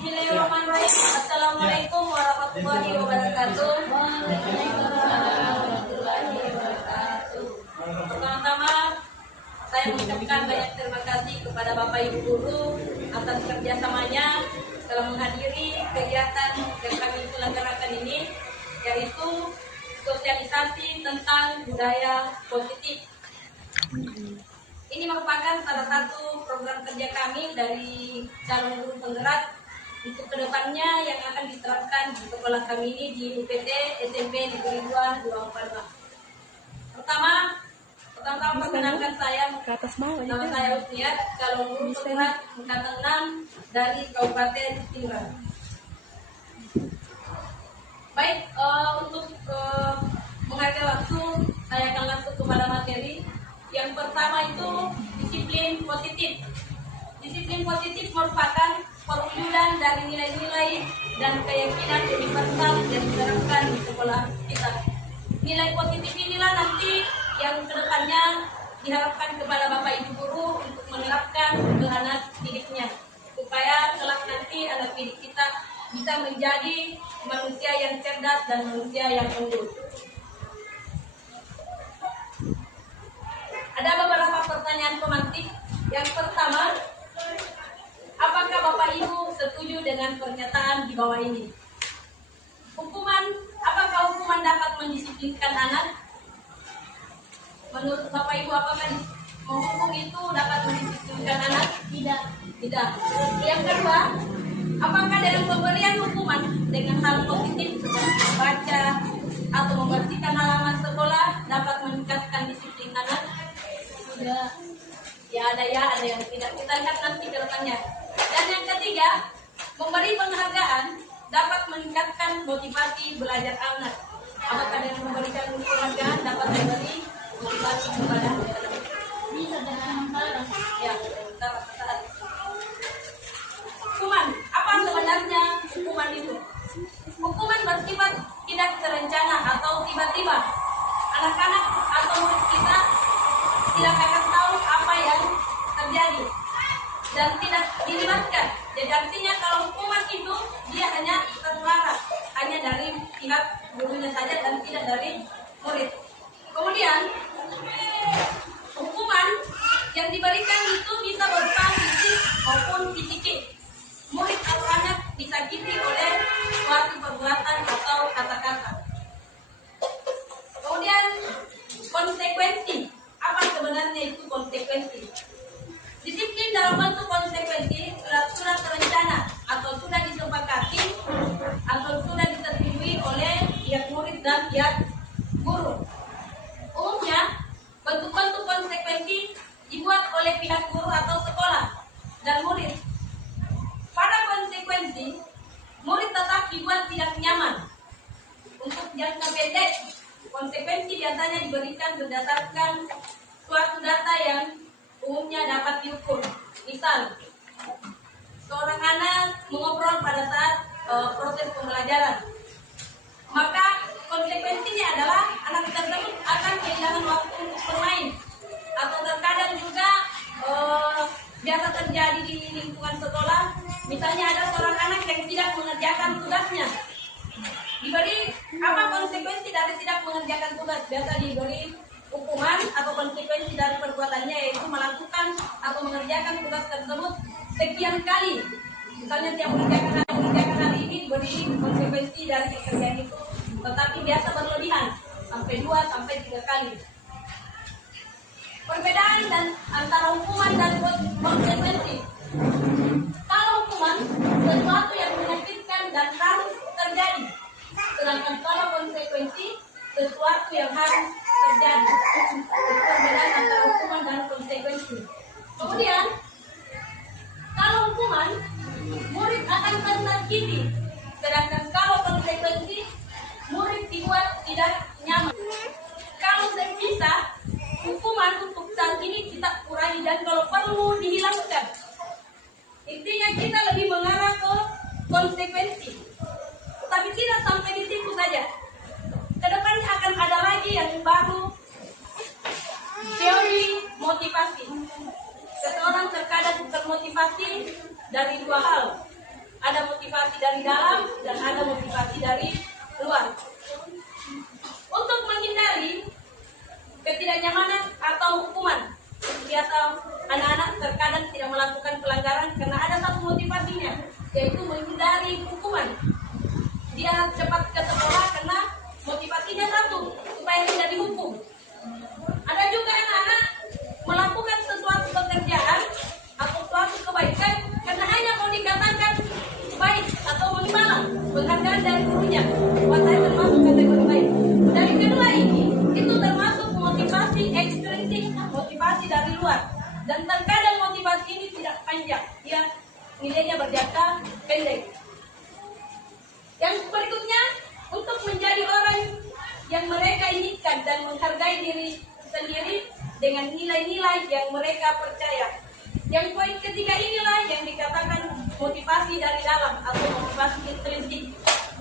Bismillahirrahmanirrahim. Assalamualaikum warahmatullahi wabarakatuh. Pertama-tama, saya mengucapkan banyak terima kasih kepada Bapak Ibu Guru atas kerjasamanya dalam menghadiri kegiatan yang kami selenggarakan ini, yaitu sosialisasi tentang budaya positif. Ini merupakan salah satu program kerja kami dari calon guru penggerak untuk kedepannya yang akan diterapkan di sekolah kami ini di UPT SMP Negeri 2 242. Pertama perkenalkan saya, nama saya Usniat, calon guru penggerak angkatan 6 dari Kabupaten Tinggara. Baik, untuk menghargai waktu, saya akan langsung kepada materi. Yang pertama itu disiplin positif. Disiplin positif merupakan perwujudan dari nilai-nilai dan keyakinan universal yang diterapkan di sekolah kita. Nilai positif inilah nanti yang kedepannya diharapkan kepada Bapak Ibu Guru untuk menerapkan ke anak didiknya, supaya kelak nanti anak didik kita bisa menjadi manusia yang cerdas dan manusia yang unggul. Ada beberapa pertanyaan pemantik. Yang pertama, apakah Bapak Ibu setuju dengan pernyataan di bawah ini? Apakah hukuman dapat mendisiplinkan anak? Menurut Bapak Ibu, apakah menghukum itu dapat mendisiplinkan anak? Tidak. Yang kedua, apakah dengan pemberian hukuman dengan hal positif seperti membaca atau membersihkan halaman sekolah dapat meningkatkan disiplin anak? Ya ada yang tidak. Kita lihat nanti ke depannya. Dan yang ketiga, memberi penghargaan dapat meningkatkan motivasi belajar anak. Apakah dengan memberikan penghargaan dapat memberi motivasi kepada anak? Ya, saat. Hukuman, apa sebenarnya hukuman itu? Hukuman bersifat tidak terencana atau tiba-tiba. Anak-anak atau murid kita tidak akan tahu apa yang terjadi dan tidak dilibatkan. Jadi artinya kalau hukuman itu dia hanya terlarang, hanya dari pihak gurunya saja dan tidak dari murid. Kemudian hukuman yang diberikan itu bisa berupa fisik maupun psikis. Murid atau anak disakiti oleh suatu perbuatan atau kata-kata. Kemudian konsekuensi. Apa sebenarnya itu konsekuensi? Disiplin dalam bentuk konsekuensi sudah terencana atau sudah disepakati atau sudah disetujui oleh pihak murid dan pihak guru. Umumnya bentuk-bentuk konsekuensi dibuat oleh pihak guru atau sekolah dan murid. Pada konsekuensi, murid tetap dibuat tidak nyaman. Untuk jangka pendek, konsekuensi biasanya diberikan berdasarkan suatu data yang umumnya dapat diukur. Misal, seorang anak mengobrol pada saat proses pembelajaran, maka konsekuensinya adalah anak tersebut akan kehilangan waktu untuk bermain. Atau terkadang juga biasa terjadi di lingkungan sekolah, misalnya ada seorang anak yang tidak mengerjakan tugasnya. Diberi apa konsekuensi dari tidak mengerjakan tugas? Biasa diberi hukuman atau konsekuensi dari perbuatannya, yaitu melakukan atau mengerjakan tugas tersebut sekian kali. Misalnya tiap mengerjakan hari ini diberi konsekuensi dari pekerjaan itu, tetapi biasa berlebihan sampai 2 sampai 3 kali. Perbedaan dan antara hukuman dan konsekuensi. Kalau hukuman sesuatu yang menyakitkan dan harus terjadi, sedangkan kalau konsekuensi sesuatu yang harus terjadi. Perbedaan antara hukuman dan konsekuensi. Kemudian, kalau hukuman, murid akan tersakiti, sedangkan kalau konsekuensi, murid dibuat tidak nyaman. Kalau bisa, hukuman untuk saat ini kita kurangi dan kalau perlu dihilangkan. Intinya kita lebih mengarah ke konsekuensi, tapi tidak sampai di situ saja. Kedepannya akan ada lagi yang baru, teori motivasi. Seseorang terkadang termotivasi dari 2 hal. Ada motivasi dari dalam dan ada motivasi dari luar. Untuk menghindari ketidaknyamanan atau hukuman, biasa anak-anak terkadang tidak melakukan pelanggaran karena ada satu motivasinya, yaitu menghindari hukuman. Dia cepat ke sekolah karena motivasinya satu, supaya tidak dihukum. Ada juga anak-anak melakukan sesuatu pekerjaan atau suatu kebaikan karena hanya mau dikatakan baik atau mengimbalan penghargaan dari gurunya. Buat saya termasuk kategori baik. Dari kedua ini, itu termasuk motivasi ekstrinsik, motivasi dari luar. Dan terkadang motivasi ini tidak panjang, dia nilainya berjangka pendek. Yang berikutnya, untuk menjadi orang yang mereka inginkan dan menghargai diri sendiri dengan nilai-nilai yang mereka percaya. Yang poin ketiga inilah yang dikatakan motivasi dari dalam atau motivasi intrinsik.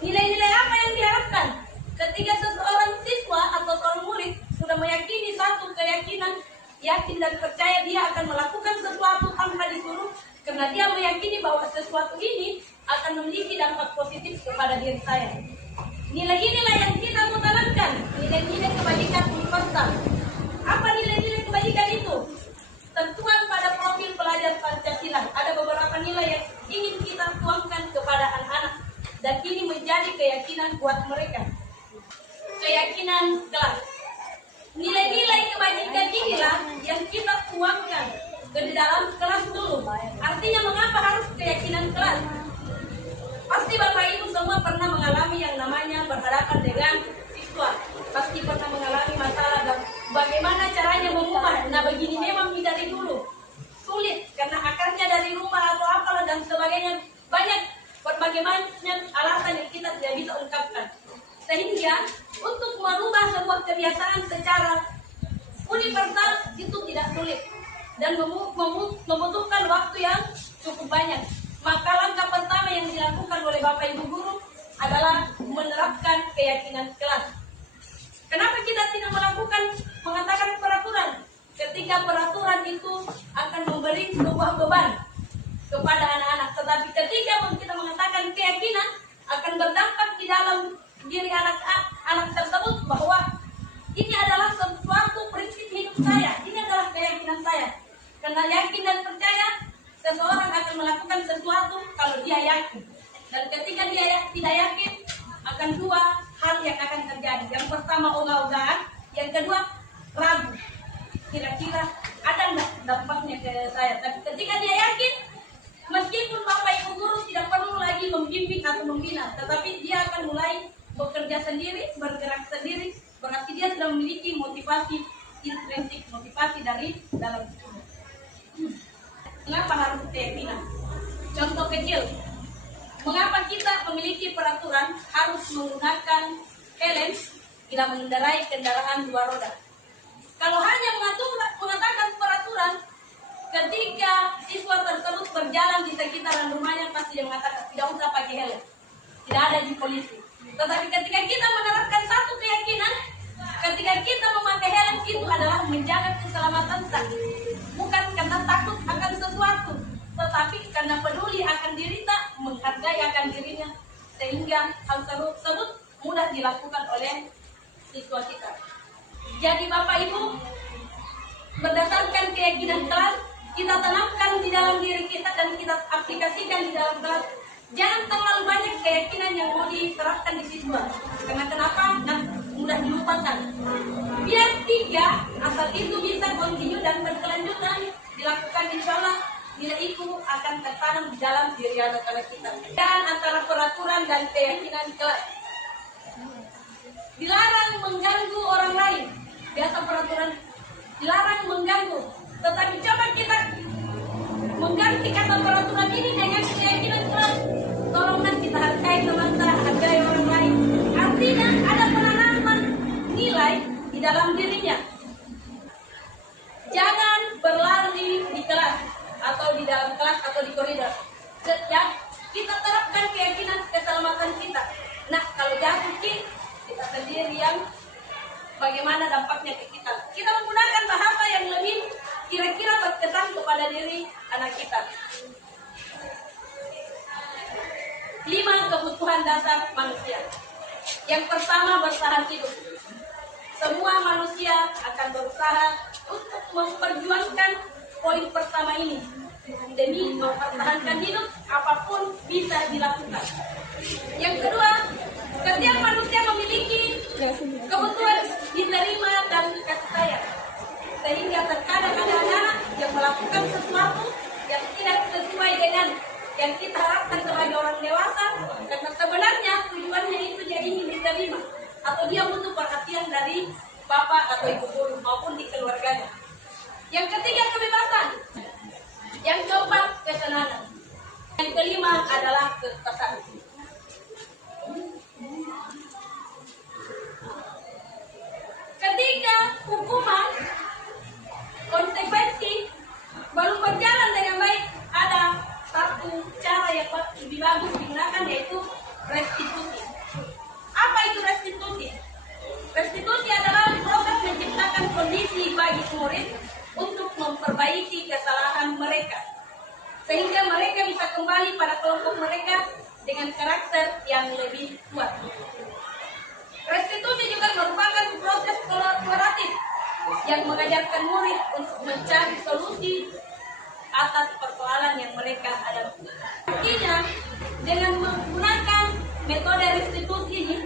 Nilai-nilai apa yang diharapkan? Ketika seseorang siswa atau seorang murid sudah meyakini satu keyakinan, yakin dan percaya dia akan melakukan sesuatu tanpa disuruh, karena dia meyakini bahwa sesuatu ini akan memiliki dampak positif kepada diri saya. Nilai-nilai yang kita mau tanamkan, nilai-nilai kebajikan universal. Apa nilai-nilai kebajikan itu? Tentuan pada profil pelajar Pancasila. Ada beberapa nilai yang ingin kita tuangkan kepada anak-anak, dan ini menjadi keyakinan buat mereka. Keyakinan kelas. Nilai-nilai kebajikan inilah yang kita tuangkan ke dalam kelas dulu. Artinya mengapa harus keyakinan kelas? Pasti Bapak Ibu semua pernah mengalami yang namanya berhadapan dengan siswa. Pasti pernah mengalami masalah dan bagaimana caranya mengubah. Nah, begini memang dari dulu sulit karena akarnya dari rumah atau apalah dan sebagainya. Banyak berbagai macam alasan yang kita tidak bisa ungkapkan. Sehingga untuk merubah sebuah kebiasaan secara universal itu tidak sulit dan membutuhkan waktu yang cukup banyak. Maka langkah pertama yang dilakukan oleh Bapak Ibu guru adalah menerapkan keyakinan kelas. Kenapa kita tidak mengatakan peraturan? Ketika peraturan itu akan memberi sebuah beban kepada anak-anak. Tetapi ketika kita mengatakan keyakinan, akan berdampak di dalam diri anak tersebut bahwa ini adalah sesuatu prinsip hidup saya, ini adalah keyakinan saya. Karena yakin dan percaya, seseorang akan melakukan sesuatu kalau dia yakin. Dan ketika dia tidak yakin, akan dua hal yang akan terjadi. Yang pertama ogah-ogahan, yang kedua ragu. Kira-kira ada enggak dampaknya ke saya? Tapi ketika dia yakin, meskipun Bapak Ibu guru tidak perlu lagi membimbing atau membina, tetapi dia akan mulai bekerja sendiri, bergerak sendiri, berarti dia sudah memiliki motivasi intrinsik, motivasi dari dalam dirinya. Mengapa harus keyakinan? Contoh kecil, mengapa kita memiliki peraturan harus menggunakan helm bila mengendarai kendaraan dua roda? Kalau hanya mengatakan peraturan, ketika siswa tersebut berjalan di sekitaran rumahnya pasti dia mengatakan tidak usah pakai helm, tidak ada di polisi. Tetapi ketika kita menerapkan satu keyakinan, ketika kita memakai helm itu adalah menjaga keselamatan kita, bukan karena takut akan sesuatu, tetapi karena peduli akan diri kita, menghargai akan dirinya, sehingga hal tersebut mudah dilakukan oleh siswa kita. Jadi Bapak Ibu, berdasarkan keyakinan kelas, kita tanamkan di dalam diri kita dan kita aplikasikan di dalam kelas. Jangan terlalu banyak keyakinan yang mau diterapkan di siswa. Karena kenapa? Nah, mudah dilupakan. Biar 3, asal itu bisa continue dan berkelanjutan dilakukan, insya Allah nilai itu akan tertanam di dalam diri anak-anak kita. Dan antara peraturan dan keyakinan kelas. Dilarang mengganggu orang lain. Biasa peraturan dilarang mengganggu. Tetapi coba kita mengganti kata peraturan ini dengan keyakinan kelas. Tolonglah kita hargai teman kita, hargai orang lain. Artinya ada penanaman nilai di dalam dirinya. Jangan berlari di kelas atau di dalam kelas atau di koridor. Ya, kita terapkan keyakinan keselamatan kita. Nah, kalau jatuh kita sendiri yang bagaimana dampaknya ke kita. Kita menggunakan bahasa yang lebih kira-kira berkesan kepada diri anak kita. kebutuhan dasar manusia. Yang pertama, bertahan hidup. Semua manusia akan berusaha untuk memperjuangkan poin pertama ini. Demi mempertahankan hidup, apapun bisa dilakukan. Yang kedua, setiap manusia memiliki kebutuhan diterima dan kasih sayang. Sehingga terkadang ada anak yang melakukan sesuatu yang tidak sesuai dengan yang kita harapkan sebagai orang dewasa, karena sebenarnya tujuannya itu dia ingin diterima atau dia butuh perhatian dari bapak atau ibu guru maupun di keluarganya. Yang ketiga, kebebasan. Yang keempat, kesenangan. Yang kelima adalah kebebasan. Ketika hukuman, konsekuensi belum berjalan dengan baik, ada satu cara yang lebih bagus digunakan, yaitu restitusi. Apa itu restitusi? Restitusi adalah proses menciptakan kondisi bagi murid untuk memperbaiki kesalahan mereka, sehingga mereka bisa kembali pada kelompok mereka dengan karakter yang lebih kuat. Restitusi juga merupakan proses kolaboratif yang mengajarkan murid untuk mencari solusi atas persoalan yang mereka hadapi. Artinya, dengan menggunakan metode restitusi ini,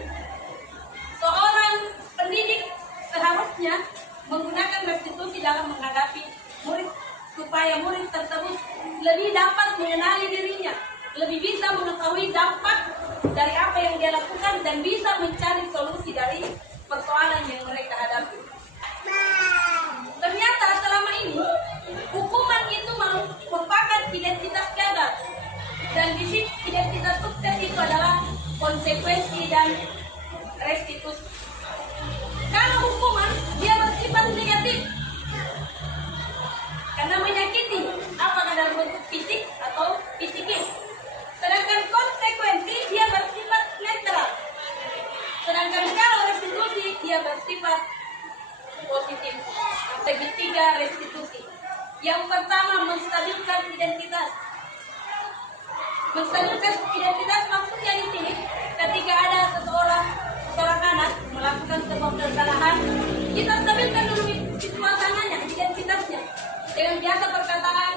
seorang pendidik seharusnya menggunakan restitusi dalam menghadapi murid, supaya murid tersebut lebih dapat mengenali dirinya, lebih bisa mengetahui dampak dari apa yang dia lakukan dan bisa mencari solusi dari persoalan yang mereka hadapi. Ternyata selama ini hukuman itu merupakan identitas gagal, dan di sini identitas sukses itu adalah konsekuensi dan restitusi. Kalau hukuman dia bersifat negatif karena menyakiti, apakah dalam bentuk fisik atau psikis. Sedangkan konsekuensi dia bersifat netral. Sedangkan kalau restitusi dia bersifat positif. Segitiga restitusi. Yang pertama, menstabilkan identitas. Menstabilkan identitas maksudnya di sini, ketika ada seorang anak melakukan sebuah kesalahan, kita stabilkan dulu suasananya, identitasnya. Dengan biasa perkataan,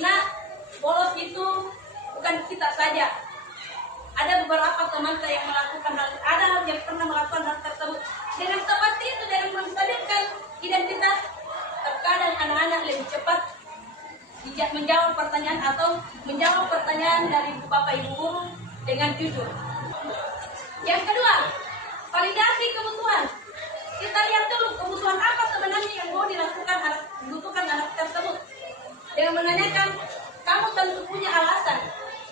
nah, bolos itu bukan kita saja. Ada beberapa teman saya yang melakukan ada yang pernah melakukan hal tersebut. Dengan seperti itu, dengan menstabilkan identitas, terkadang anak-anak lebih cepat menjawab pertanyaan atau menjawab pertanyaan dari bapak ibu guru dengan jujur. Yang kedua, validasi kebutuhan. Kita lihat dulu kebutuhan apa sebenarnya yang mau dibutuhkan anak tersebut. Dengan menanyakan, kamu tentu punya alasan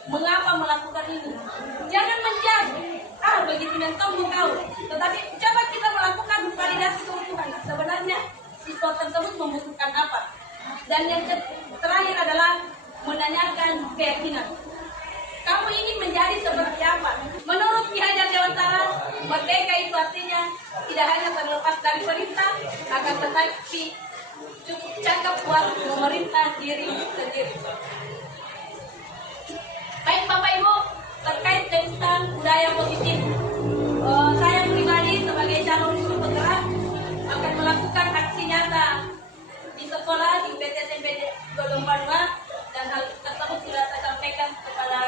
mengapa melakukan ini. Jangan menjawab, begitu mentong kau. Tetapi coba kita melakukan validasi kebutuhan. Sebenarnya siswa tersebut membutuhkan apa. Dan yang terakhir adalah menanyakan keyakinan. Kamu ingin menjadi seperti apa? Menurut Ki Hajar Dewantara, merdeka itu artinya tidak hanya terlepas dari perintah, akan tetapi cukup cakap buat memerintah diri sendiri. Baik Bapak Ibu, terkait tentang budaya positif, saya pribadi sebagai calon guru penggerak akan melakukan aksi nyata di sekolah di PTSMP Golomba 2, dan hal tersebut sudah saya sampaikan kepada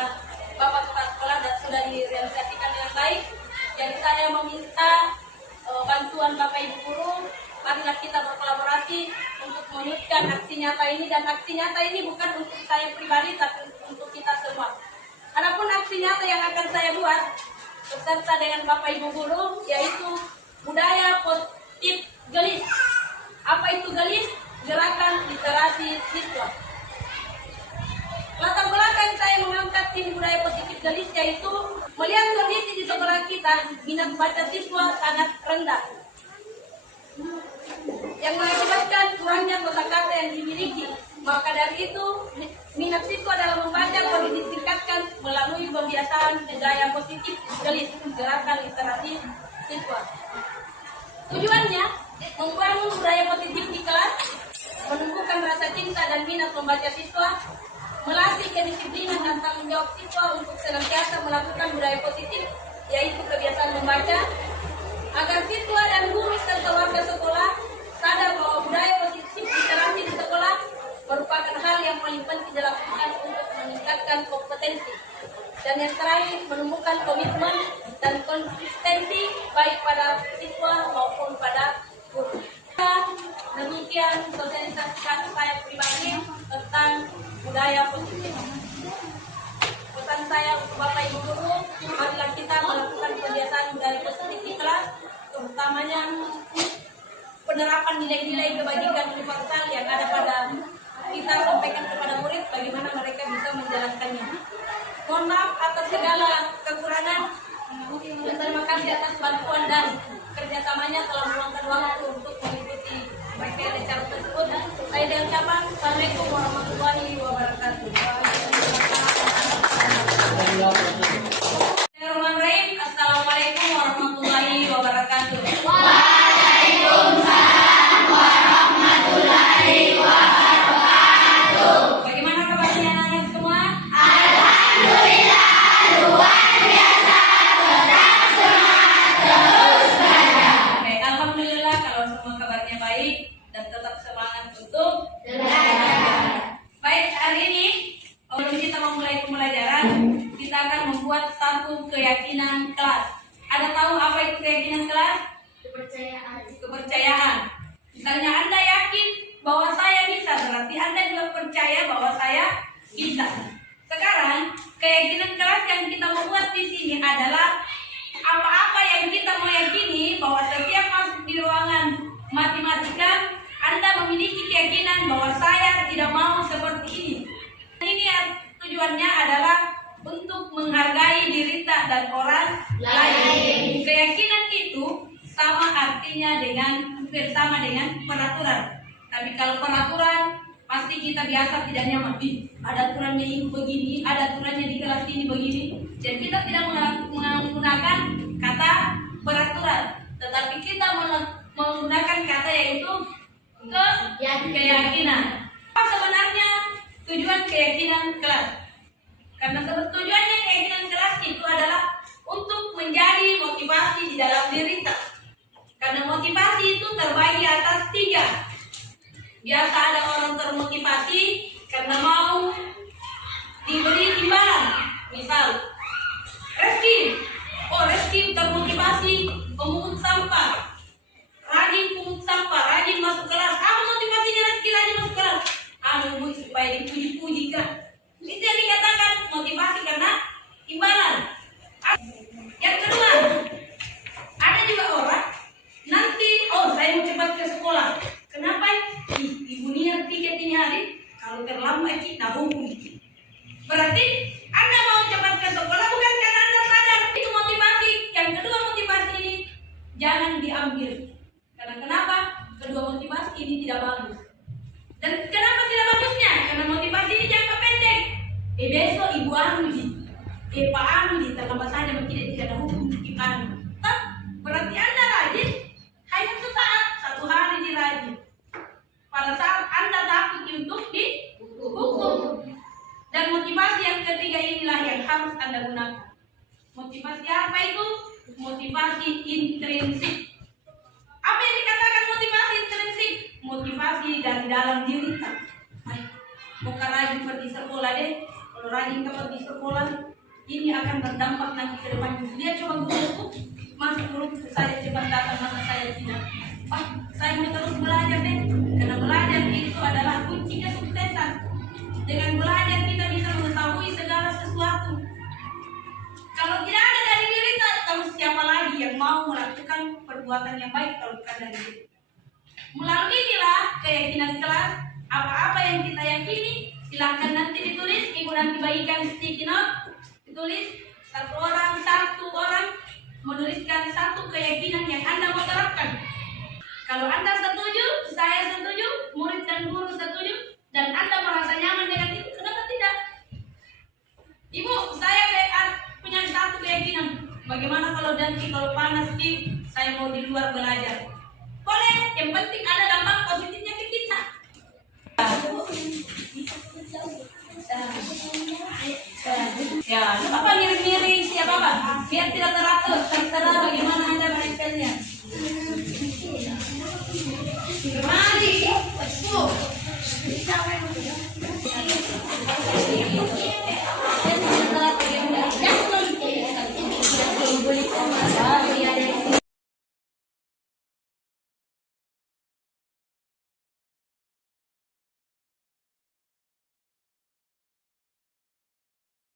Bapak Kepala Sekolah dan sudah direalisasikan dengan baik. Jadi saya meminta bantuan Bapak Ibu guru, marilah kita berkolaborasi untuk mewujudkan aksi nyata ini, dan aksi nyata ini bukan untuk saya pribadi tapi untuk kita semua. Adapun aksi nyata yang akan saya buat beserta dengan Bapak Ibu guru yaitu budaya positif gelis. Apa itu gelis? Gerakan literasi siswa. Latar belakang saya mengangkat ini budaya positif gelis yaitu melihat kondisi di sekolah kita, minat baca siswa sangat rendah, yang mengakibatkan kurangnya kosakata yang dimiliki. Maka dari itu, minat siswa dalam membaca perlu ditingkatkan melalui pembiasaan budaya positif gelis, gerakan literasi siswa. Tujuannya, membangun budaya positif di kelas, menumbuhkan rasa cinta dan minat membaca siswa, melatih kedisiplinan dan tanggung jawab siswa untuk senantiasa melakukan budaya positif, yaitu kebiasaan membaca, agar siswa dan guru serta warga sekolah sadar bahwa budaya positif diterapkan di sekolah merupakan hal yang paling penting dilakukan untuk meningkatkan kompetensi. Dan yang terakhir, menumbuhkan komitmen dan konsistensi baik pada siswa maupun pada guru. Demikian sosialisasi saya pribadi tentang budaya positif. Pesan saya untuk Bapak Ibu guru, marilah kita melakukan kebiasaan budaya positif di kelas, terutamanya penerapan nilai-nilai kebajikan universal yang ada pada kita sampaikan kepada murid, bagaimana mereka bisa menjalankannya. Mohon maaf atas segala kekurangan, dan terima kasih atas bantuan dan kerjasamanya telah meluangkan waktu untuk mengikuti materi acara tersebut. Saya dengan ucapan Assalamualaikum warahmatullahi wabarakatuh. Bismillahirrahmanirrahim. Assalamualaikum warahmatullahi wabarakatuh. Waalaikumsalam warahmatullahi wabarakatuh. Bagaimana kabarnya anak-anak semua? Alhamdulillah, luar biasa. Tetap semangat, terus belajar. Oke, alhamdulillah kalau semua kabarnya baik dan tetap semangat untuk belajar. Baik, hari ini sebelum kita memulai pembelajaran, kita akan membuat satu keyakinan kelas. Ada tahu apa itu keyakinan kelas? Kepercayaan. Misalnya Anda yakin bahwa saya bisa, berarti Anda juga percaya bahwa saya bisa. Sekarang keyakinan kelas yang kita membuat di sini adalah apa-apa yang kita meyakini bahwa setiap masuk di ruangan matematika, Anda memiliki keyakinan bahwa saya tidak mau seperti ini. Ini tujuannya adalah untuk menghargai diri dan orang lain. Keyakinan itu sama artinya bersama dengan peraturan. Tapi kalau peraturan pasti kita biasa tidak nyaman. Ada aturannya ini begini, ada aturannya di kelas ini begini. Dan kita tidak menggunakan kata peraturan, tetapi kita menggunakan kata yaitu keyakinan. Apa sebenarnya tujuan keyakinan kelas? Karena tujuannya keyakinan kelas itu adalah untuk menjadi motivasi di dalam diri kita. Karena motivasi itu terbagi atas 3. Biasa ada orang termotivasi karena mau diberi imbalan. Misal, Reski termotivasi memungut sampah, rajin pungut sampah, rajin masuk kelas. Apa motivasinya Reski rajin masuk kelas? Supaya dipuji-puji kan? Itu yang dikatakan motivasi karena imbalan. Yang kedua, ada juga orang nanti, saya mau cepat ke sekolah. Kenapa? Ibu niat tiket ini hari, kalau terlambat kita hukum. Berarti Anda mau cepat ke sekolah bukan karena Anda sadar. Itu motivasi. Yang kedua motivasi ini jangan diambil. Karena kenapa? Kedua motivasi ini tidak bagus. Dan kenapa tidak bagusnya? Karena motivasi ini jangka pendek. Besok ibu Pak Anu terlambat saja mungkin tidak ada hukum ibu. Berarti Anda rajin hanya sesaat, 1 hari dirajin. Pada saat Anda takut untuk dihukum. Dan motivasi yang ketiga inilah yang harus Anda gunakan. Motivasi apa itu? Motivasi intrinsik. Apa yang dikatakan motivasi intrinsik? Motivasi dari dalam diri kita. Bukan rajin pergi sekolah deh. Kalau rajin pergi sekolah, ini akan berdampak nanti ke depan. Dia coba buku, masuk grup saya cepat datang, masa saya tidak. Saya mau terus belajar deh. Karena belajar itu adalah kunci kesuksesan. Dengan belajar kita bisa mengetahui segala sesuatu. Kalau tidak ada dari diri kita, kalau siapa lagi yang mau melakukan perbuatan yang baik kalau bukan dari diri. Melalui inilah keyakinan kelas, apa-apa yang kita yakini, silahkan nanti ditulis. Ibu nanti bagikan sticky note, ditulis satu orang menuliskan satu keyakinan yang Anda mau terapkan. Kalau Anda setuju, saya setuju, murid dan guru setuju, dan Anda merasa nyaman dengan itu, kenapa tidak? Ibu, saya punya satu keyakinan. Bagaimana kalau nanti kalau panas saya mau di luar belajar? Boleh, yang penting ada dampak positifnya ke kita. Ya, nggak apa miring-miring siapa apa, biar tidak teratur, terserah bagaimana anda menempelnya. Kemari,